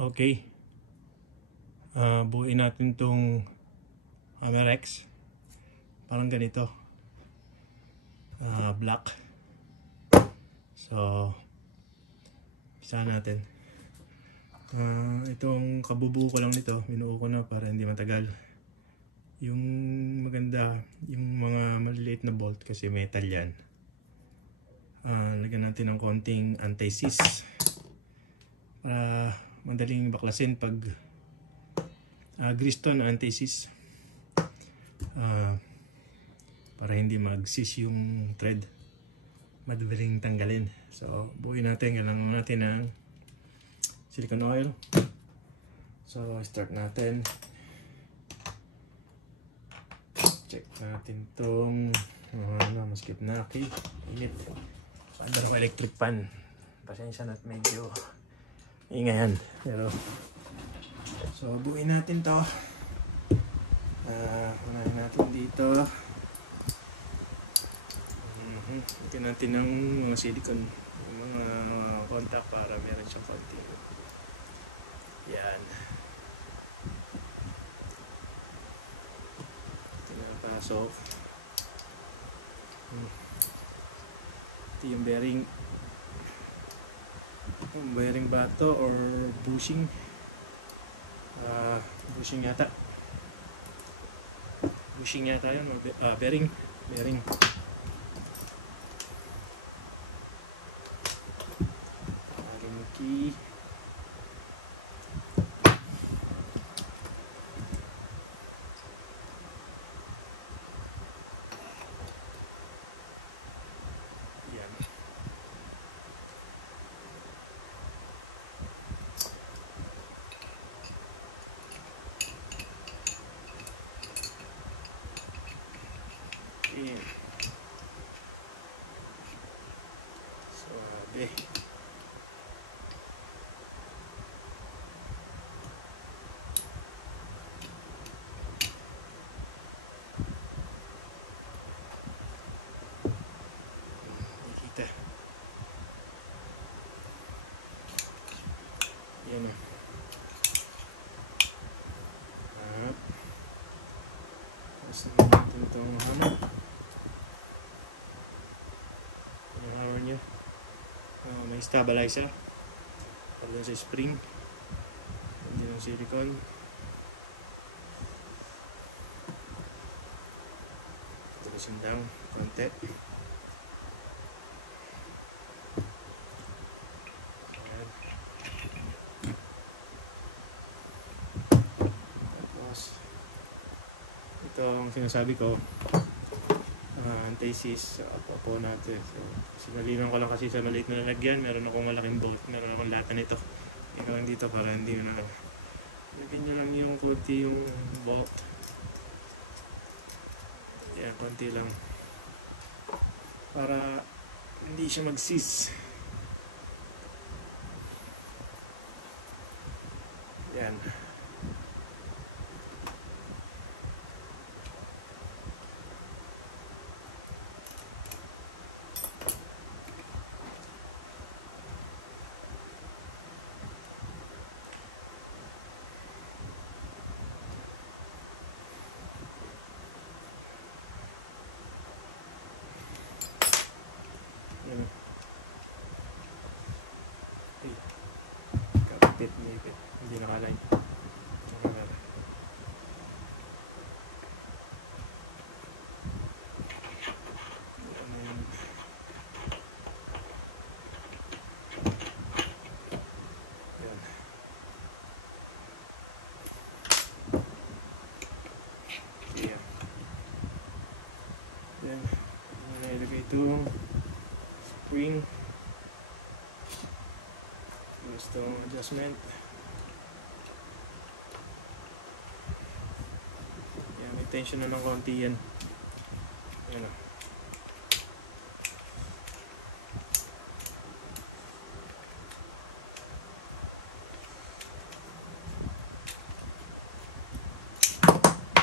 Okay. Buuin natin tong Hammer X. Parang ganito. Black. So, pisahan natin. Itong kabubuo ko lang nito, binuo ko na para hindi matagal. Yung maganda, yung mga maliliit na bolt kasi metal yan. Lagyan natin ng konting anti-seize para madaling baklasin pag grease to na anti-seize, para hindi mag-seize yung thread, madaling tanggalin. So buuin natin, kailangan natin ng silicone oil. So start natin, check natin tong maskip na init. Under ko electric pan, pasensya na at medyo ingayan, pero so buuin natin to. Unahin natin dito. Lagyan natin ng mga silicone, mga contact para meron siyang konti. Yan. Pinapasok. Ito yung bearing. Bearing ba ito or bushing? Bushing yata. Bushing yata yun. Bearing. Bearing. Allen key. Yan. Yan. Suabe. Nakikita. Yan na. Tapos natin itong hammer. Yung hammer nyo. May stabilizer. Pagdating sa spring. Hindi ng silicone. Tulisin down. Konti. Ayan. Tapos ito ang sinasabi ko, anti-seize. Apo natin. So, sinalinan ko lang kasi sa maliit na lalagyan. Meron akong malaking bolt. Meron akong lata nito. Ikaw dito para hindi na lagyan nyo lang yung konti yung bolt. Yan, konti lang. Para hindi siya mag-seize. Yan. Yan. Ay, kapit, nipit. Hindi nakaline. Then, nilagay itong spring. Gusto adjustment. Yan, may tension na ng konti yan. Yan o.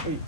Uy.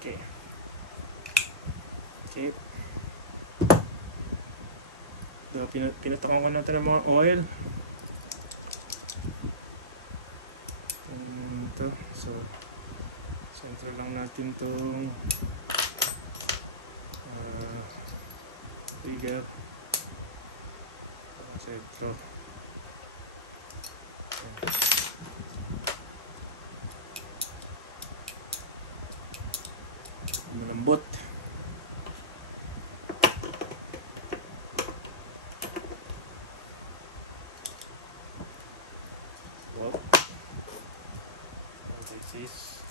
Okay. Okay. So, pinutokan ko na ito ng mga oil. Ito. So, center lang natin itong trigger. Center. Malambot. Wow. Like this.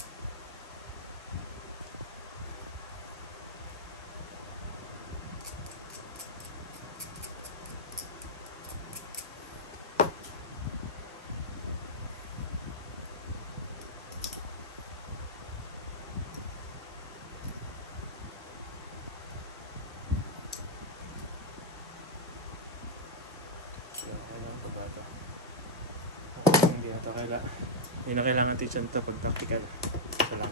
Hindi na kailangan teach ito pag practical. Ito lang.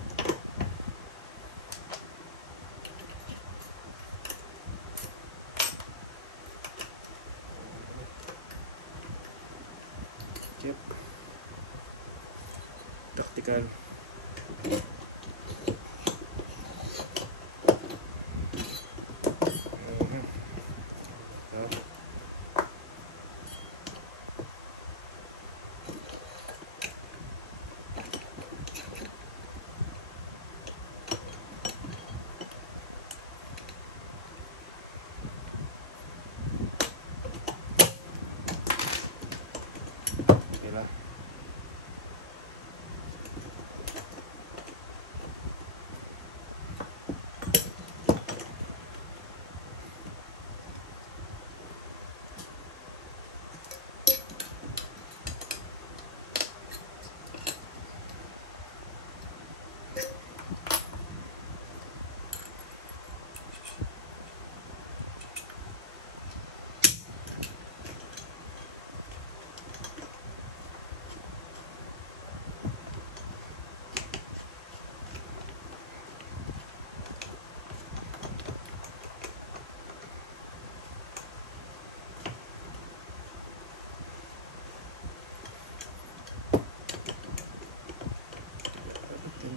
Yep. Practical.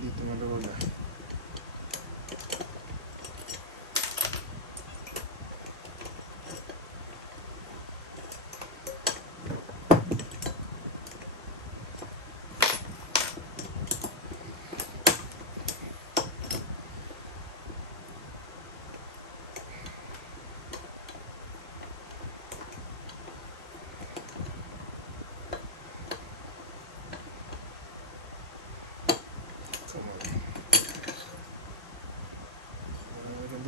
Dito maluwag.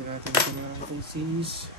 Natin ito ng pieces.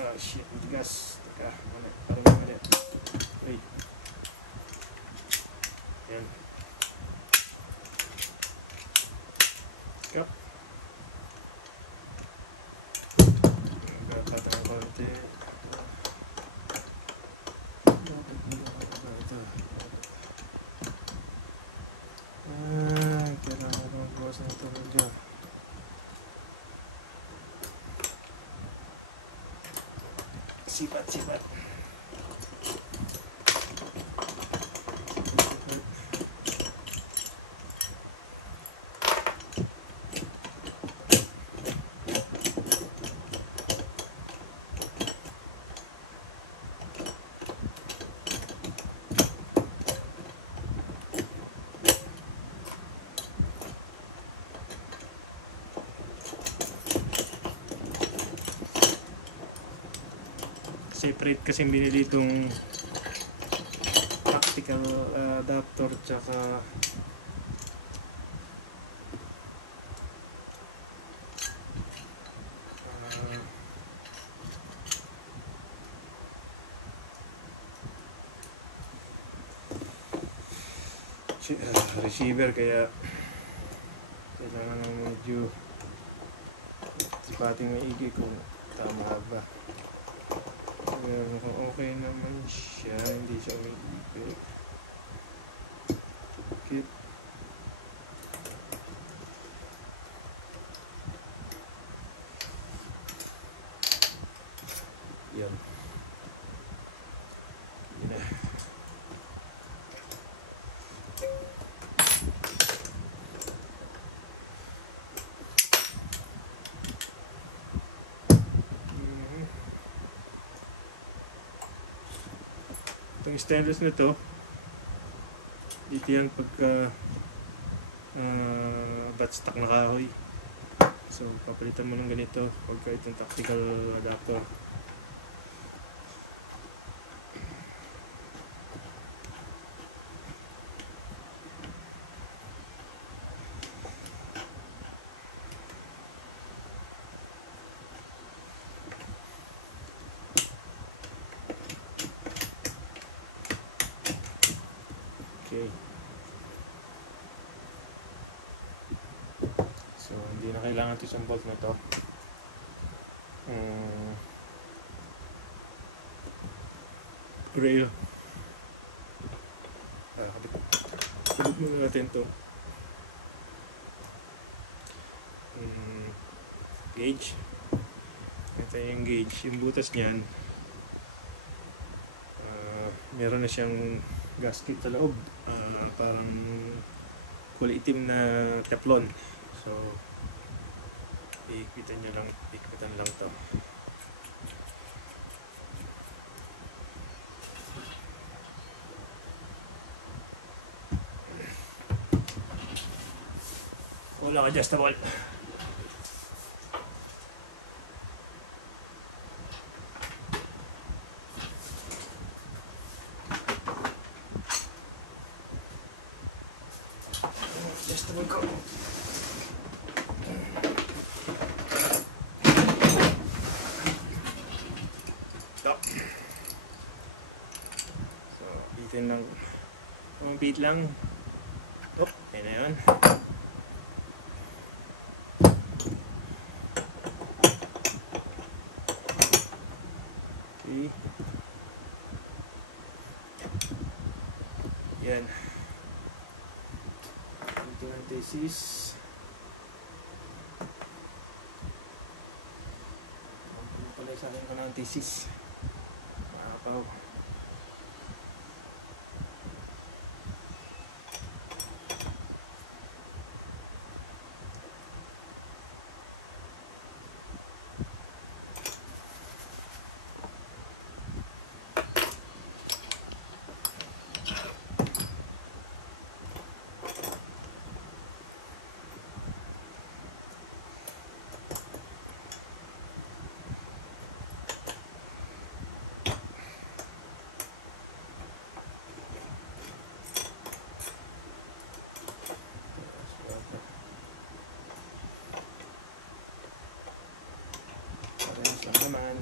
Oh shit, gas. Teka, parang mali. Wait. Yan. Kap. Dapat ang konti. Kailangan ko magbawas ng tubig dyan. Sipat. rate kasi binili itong tactical adapter tsaka receiver, kaya kailangan ng medyo sipating maigi kung tama ba. Pero mukhang okay naman siya, hindi siya umiipit. Kit. Yan. Yan na. Itong stainless na to, dito yan pagka batstock na kahoy. So papalitan mo ng ganito pagka itong tactical adapter. Okay. So, hindi na kailangan ito isang bolt na ito. Rail. Kabit muna natin ito. Gauge. Ito yung gauge. Yung butas niyan. Meron na siyang gasket sa loob. Parang kulay itim na Teflon. So, iikpitan lang to. Walang adjustable. Adjustable ko. Stop. So, bitin lang. Beat lang. Oh, ayun na yun. Okay. Yan. Ito ang thesis. Pala sa akin ko ng thesis. Makapaw. Naman.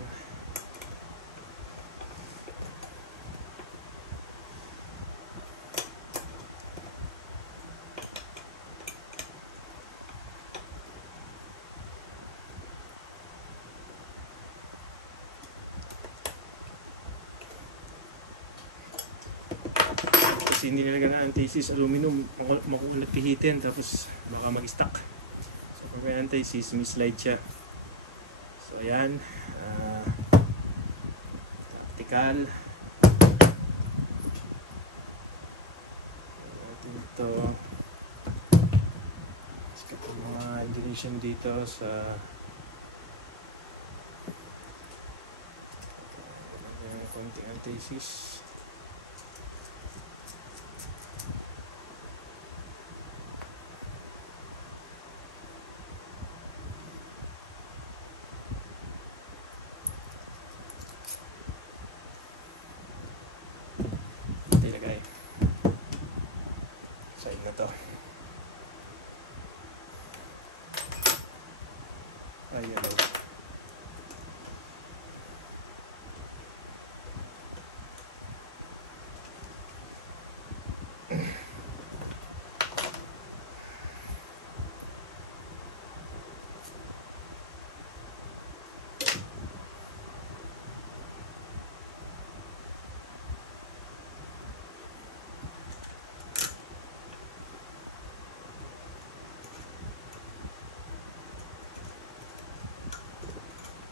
Kasi nilagyan na ang thesis aluminum, makukulat pihitin tapos baka mag-stuck. So pag may anti-seize, slide siya. So ayan, tactical. Ito mga indication dito sa konting anti-seize.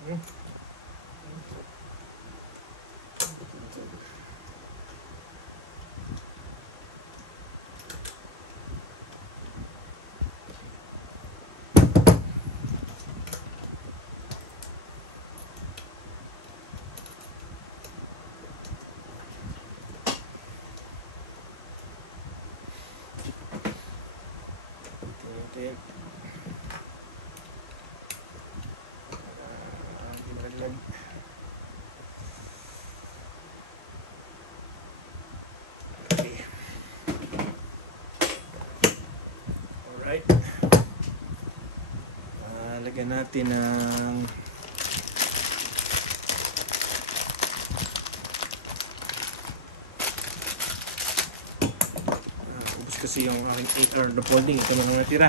Okay. Alright. Lagyan natin ng ubos kasi yung aking 8 hour na folding. Ito mga natira.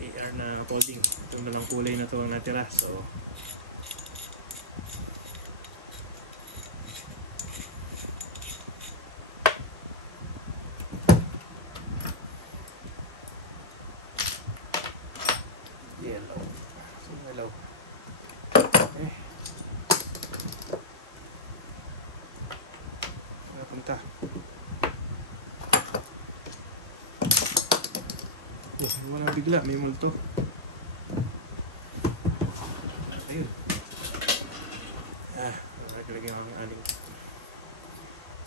8 hour na folding. Ito na lang kulay na ito ang natira. So yellow. So yellow. Okay. Napunta. Oh, wala bigla. May multo. Ayun. Nakalagay ako ng aling.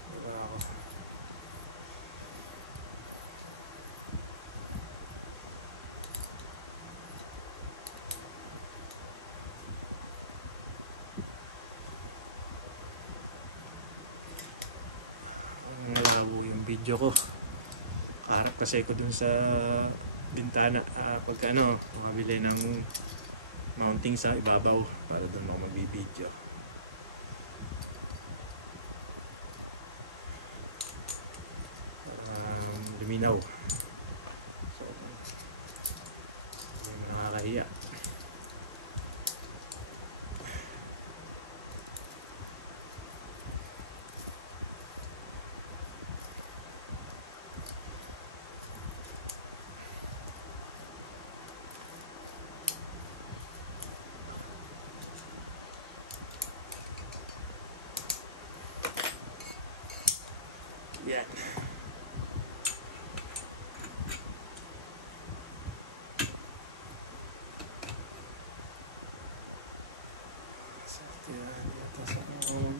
Diba ako? Malabo yung video ko. Harap kasi ko dun sa bintana pagka makabili ng mounting sa ibabaw para dun ako magbibideo. Luminaw. So, hindi mo nakakahiya. Yan.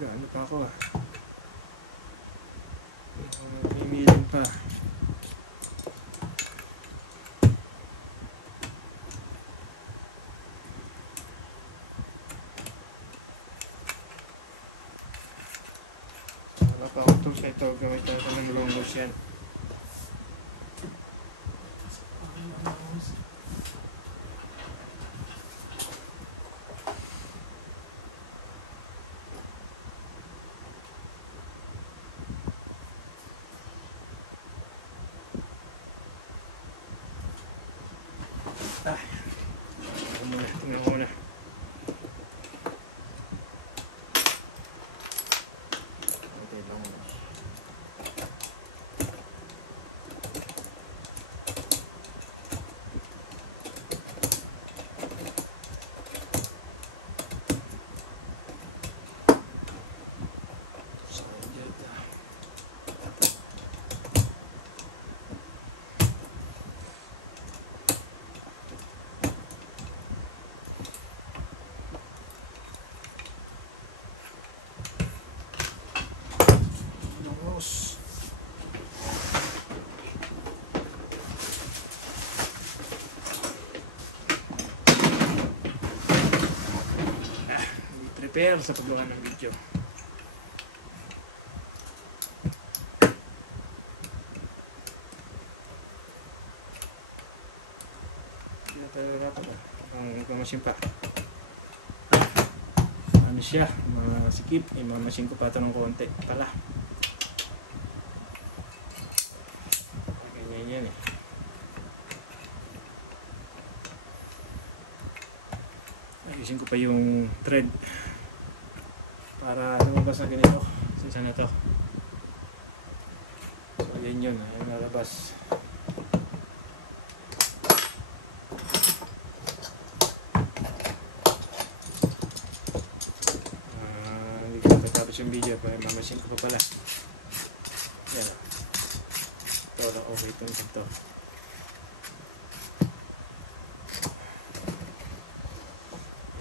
Ano pa ako may million pa. Wala pa ako tools na ito. Gamit ako ng long nose yan. Tingnan muna. Okay, long nose. Prepare sa paggawa ng video. Hindi tayo rapat ang magmamasin pa. Ano siya, masikip, imamasin ko pa ito ng konti pala. Ganyan yan eh. Ayusin ko pa yung thread para lumabas na ganito sa isa na to. So yan yun, ayun nalabas. mamamasing ko pa pala. Yan o. Ito na okay itong ito.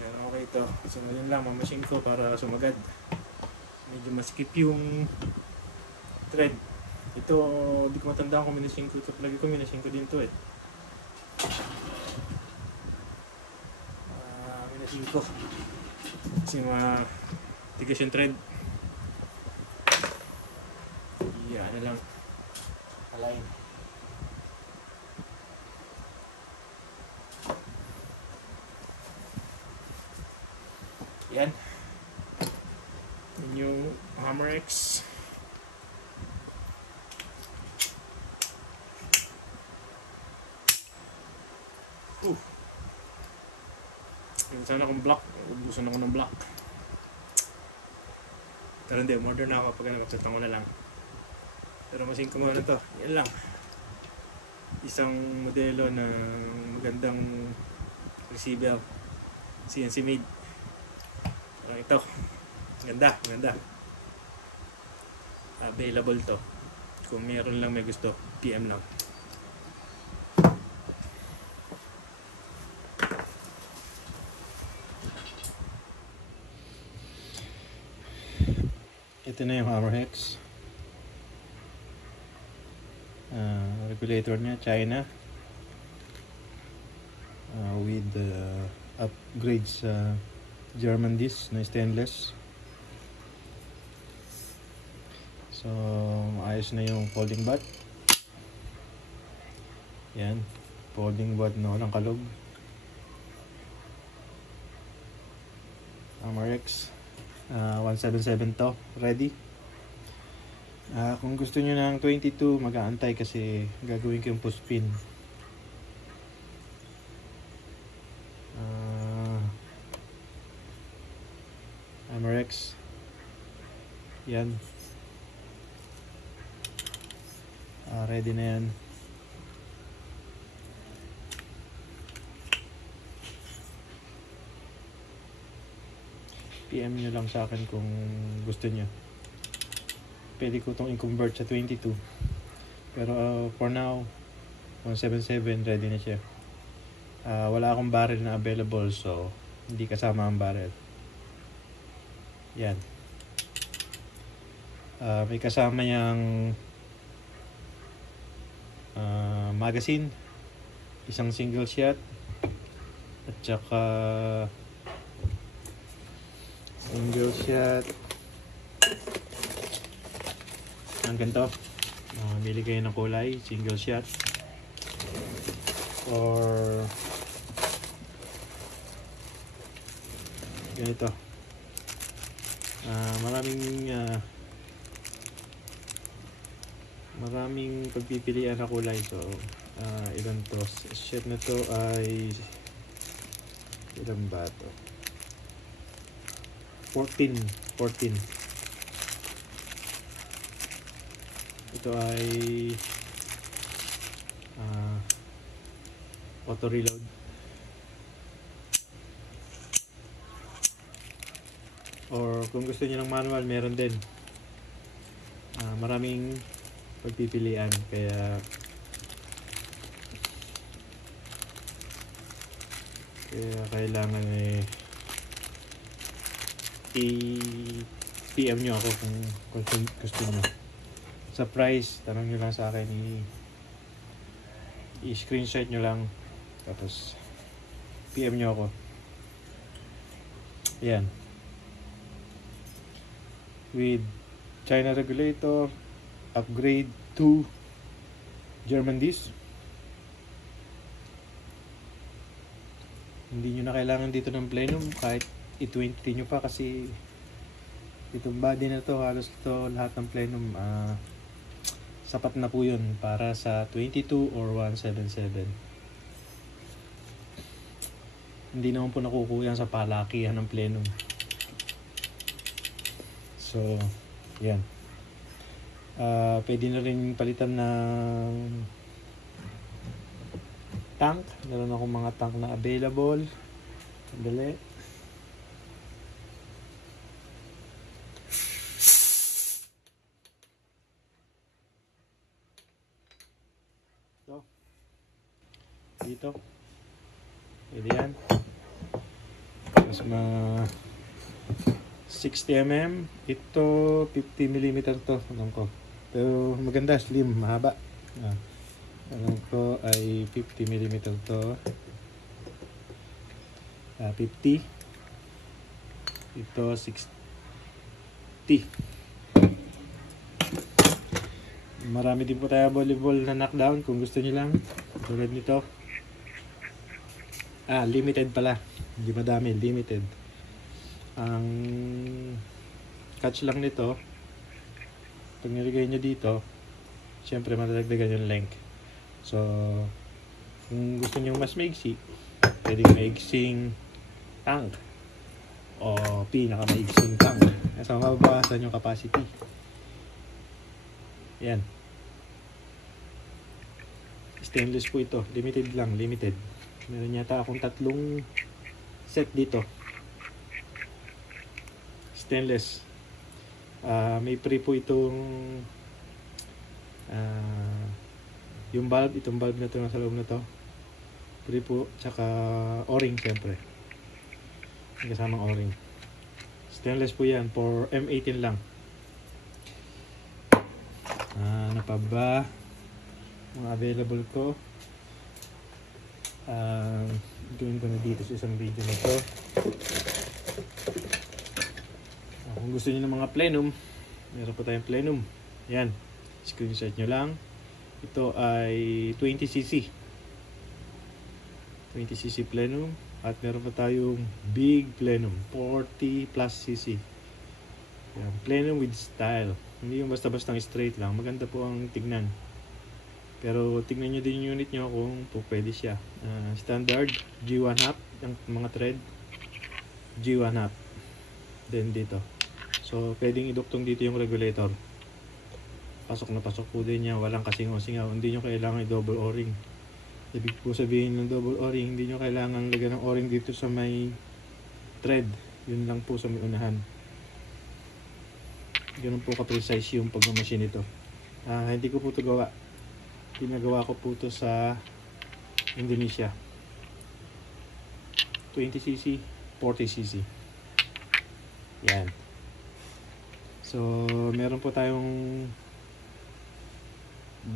Yan okay ito. So yun lang, mamamasing ko para sumagad. Medyo maskip yung thread. Ito, di ko matandaan kung minasing ko ito. Lagi ko minasing ko din ito eh. Minasing ko. Kasi tigas yung thread. Yeah, ano lang. Align. Yan. Yan yung Hammer X. Sana akong block. Ubusan ako ng block. Pero hindi, order na ako pag nakapsatan ko na lang. Pero masing ko muna to. Yan lang. Isang modelo na magandang receiver. CNC made. Ito. Ganda, ganda. Available to. Kung meron lang may gusto, PM lang. Ito na yung Hammer X. Regulator niya, China. With upgrades German disc na stainless. So, ayos na yung folding butt. Yan. Folding butt na walang kalog. Hammer X. 177 to, ready. Kung gusto nyo ng 22, mag-aantay kasi gagawin ko yung push pin. Hammer X. Yan. Ready na yan. PM nyo lang sa akin kung gusto nyo. Pwede ko itong i-convert sa 22. Pero for now, 177 ready na siya. Wala akong barrel na available, so hindi kasama ang barrel. Yan. May kasama yung magazine, isang single shot, at saka single shot ang ganito. Mili kayo ng kulay, single shot or ganito. Maraming pagpipilian na kulay. So ilan to? Shot na to ay ilan ba to? 14. Ito ay auto reload. Or kung gusto niyo ng manual, meron din. Maraming pagpipilian, kaya kailangan i-PM nyo ako kung gusto nyo. Sa price, tanong nyo lang sa akin, i-screenshot nyo lang, tapos PM nyo ako. Ayan. With China regulator, upgrade to German disc. Hindi nyo na kailangan dito ng plenum, kahit i-20 nyo pa, kasi itong body na to, halos to lahat ng plenum, sapat na po yun para sa 22 or 177. Hindi naman po nakukuyan sa palakihan ng plenum. So yan. Pwede na rin palitan ng tank. Meron akong mga tank na available. Dali. Ito. Dito. Pwede yan. Tapos 60 mm. Ito 50 mm to. Alam ko. Pero maganda, slim, mahaba. Alam ko ay 50 mm to. 50. Ito 60. Marami din po tayo volleyball na knockdown kung gusto niyo lang. Tulad nito. Limited pala. Hindi madami, limited. Ang catch lang nito, pag nilagay nyo dito, syempre madadagdagan yung length. So, kung gusto nyo mas maigsi, pwedeng maigsing tank o pinaka-maigsing tank. So, mababawasan yung capacity. Yan. Stainless po ito. Limited lang, limited. Meron yata akong 3 set dito. Stainless. May free po itong yung bulb, itong bulb na ito nasa loob na to. Free po, tsaka o-ring syempre. May kasamang o-ring. Stainless po yan, for M18 lang. Ano pa ba? Mga available ko. Gawin ko na dito sa isang video na to. Kung gusto niyo ng mga plenum, meron po tayong plenum. Yan, screenshot nyo lang. Ito ay 20cc 20cc plenum. At meron pa tayong big plenum 40 plus cc. Yan, plenum with style. Hindi yung basta-bastang straight lang. Maganda po ang tignan. Pero tignan nyo din yung unit nyo kung po pwede siya. Standard G1/2 ang mga thread. G1/2. Then dito. So pwedeng iduktong dito yung regulator. Pasok na pasok po din niya. Walang kasingaw-singaw. Hindi nyo kailangan i-double o-ring. Ibig po sabihin ng double o-ring, hindi nyo kailangan lagyan ng o-ring dito sa may thread. Yun lang po sa may unahan. Ganun po ka-precise yung pag-machine nito. Hindi ko po ito gawa. Pinagawa ko po ito sa Indonesia. 20cc, 40cc. Yan. So, meron po tayong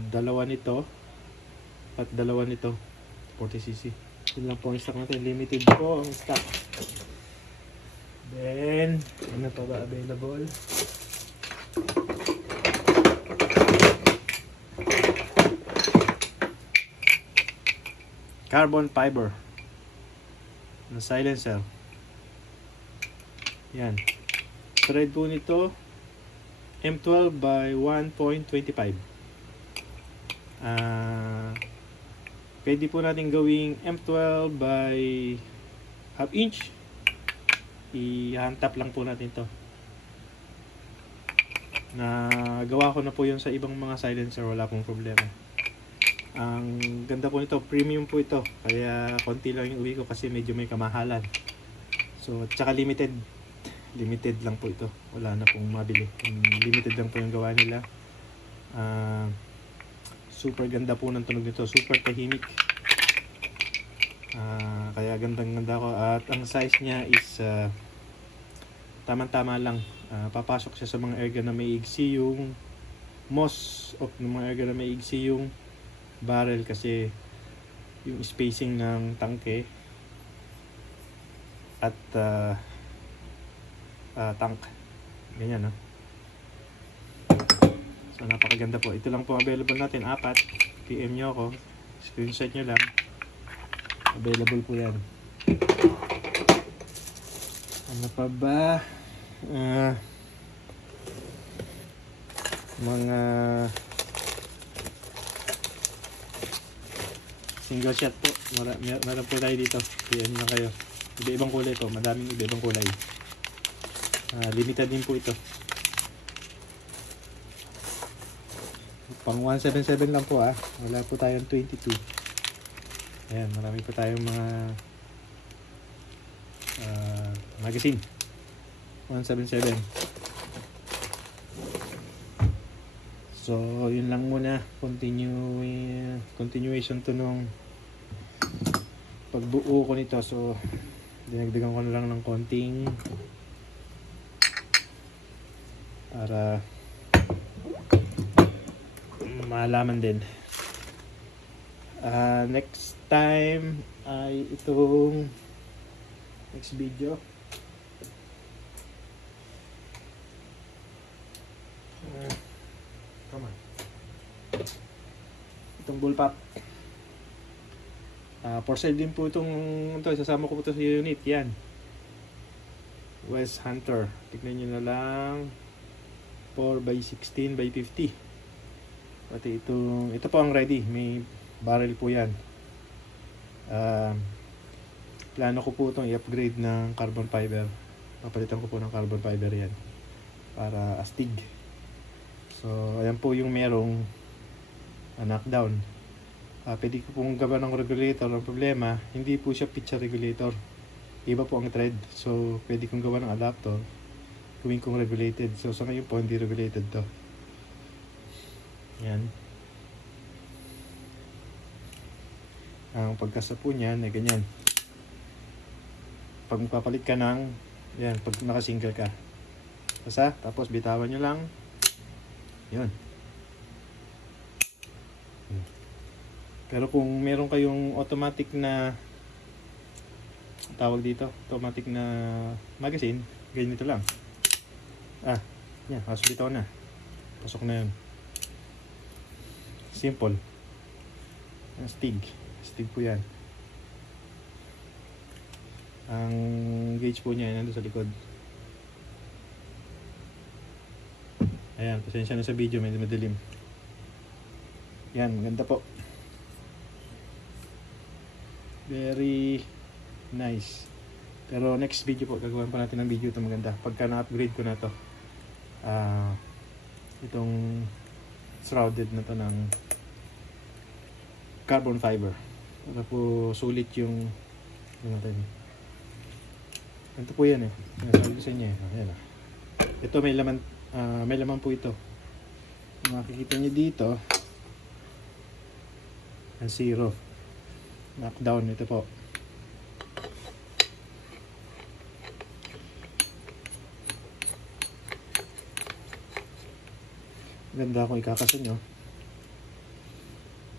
dalawa nito at dalawa nito 40cc. Yun lang po ang stock natin. Limited po ang stock. Then, ano pa ba available? Carbon fiber na silencer. Yan. Thread po nito M12 by 1.25. Pwede po natin gawing M12 by half inch. I-hand-tap lang po natin to. Gawa ko na po yun sa ibang mga silencer. Wala pong problema. Ang ganda po nito, premium po ito. Kaya konti lang yung uwi ko kasi medyo may kamahalan. So, tsaka limited. Limited lang po ito. Wala na pong mabili. Limited lang po yung gawa nila. Super ganda po ng tunog nito. Super tahimik. Kaya gandang-ganda ko. At ang size niya is tamang-tama lang. Papasok siya sa mga area na may igsi yung most of ng mga area na may igsi yung barrel kasi yung spacing ng tangke at tank ganyan, no? So napakaganda po. Ito lang po available natin, 4. PM nyo ako, screenshot nyo lang, available po yan. Ano pa ba? Mga single shot po. Meron po tayo dito. PM lang kayo. Iba-ibang kulay po. Madaming iba-ibang kulay. Limited din po ito. Pang 177 lang po. Wala po tayong 22. Ayan. Marami po tayong mga magazine. 177. So yun lang muna, continuation to nung pagbuo ko nito. So dinagdagan ko na lang ng konting para malaman din. Next time ay itong next video. Come on. Itong bullpup. For sale din po itong isasama ko po ito sa unit. Yan. West Hunter. Tignan nyo na lang. 4x16 by 50. Pati ito po ang ready. May barrel po yan. Plano ko po itong i-upgrade ng carbon fiber. Papalitan ko po ng carbon fiber yan. Para astig. So, ayan po yung merong knockdown. Pwede ko pong gawa ng regulator. Ang problema, hindi po siya pitch regulator. Iba po ang thread. So, pwede kong gawa ng adapter. Gawin kong regulated. So, sa ngayon po, hindi regulated to. Yan. Ang pagkasa po niyan ay ganyan. Pag magpapalit ka ng, yan, pag naka-single ka. Basta, tapos bitawan nyo lang. Yun. Pero kung meron kayong automatic na tawag dito, automatic na magazine, ganito lang. Yan, bitaw na. Pasok na yun. Simple. Stig po yan. Ang gauge po niya nandun sa likod. Ayan, pasensya na sa video, medyo madilim. Yan, ganda po. Very nice. Pero next video po, gagawin pa natin ng video ito maganda. Pagka na-upgrade ko na to, itong shrouded na to ng carbon fiber. Para po sulit yung natin. Ito po yan eh. Nasabi ko sa inyo eh. Ayan. Ito may laman po ito. Makikita nyo dito ang zero. Knockdown ito po. Ganda kung ikakasa nyo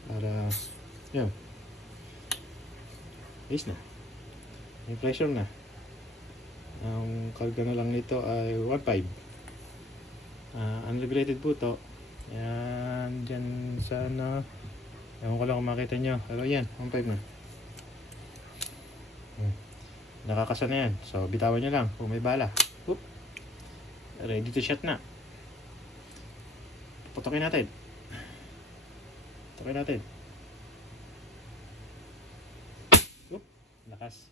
para yun, ayos na, may pressure na. Ang karga na lang nito ay 1.5. Unregulated po to. Yan, dyan sana ewan ko lang kung makita nyo, pero yan, 1.5 na. Nakakasa na yan. So bitawan nyo lang kung may bala. Oop. Ready to shot na. Putokin natin. Oop. Lakas.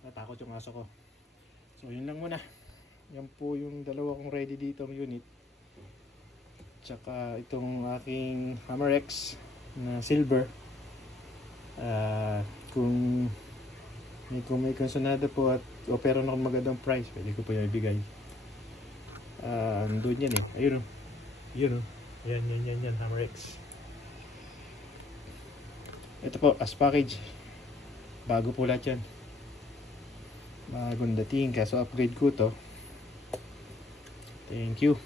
Natakot yung aso ko. So yun lang muna. Yan po yung dalawa kong ready dito ng unit. Tsaka itong aking Hammer X na silver. Kung may konsonada po at opera na akong magandang price, pwede ko po yung ibigay. Andun yan eh. Ayun o. Yun o. Yan, Hammer X. Ito po, as package. Bago po lahat yan. Bagong dating, kaso upgrade ko to. Thank you.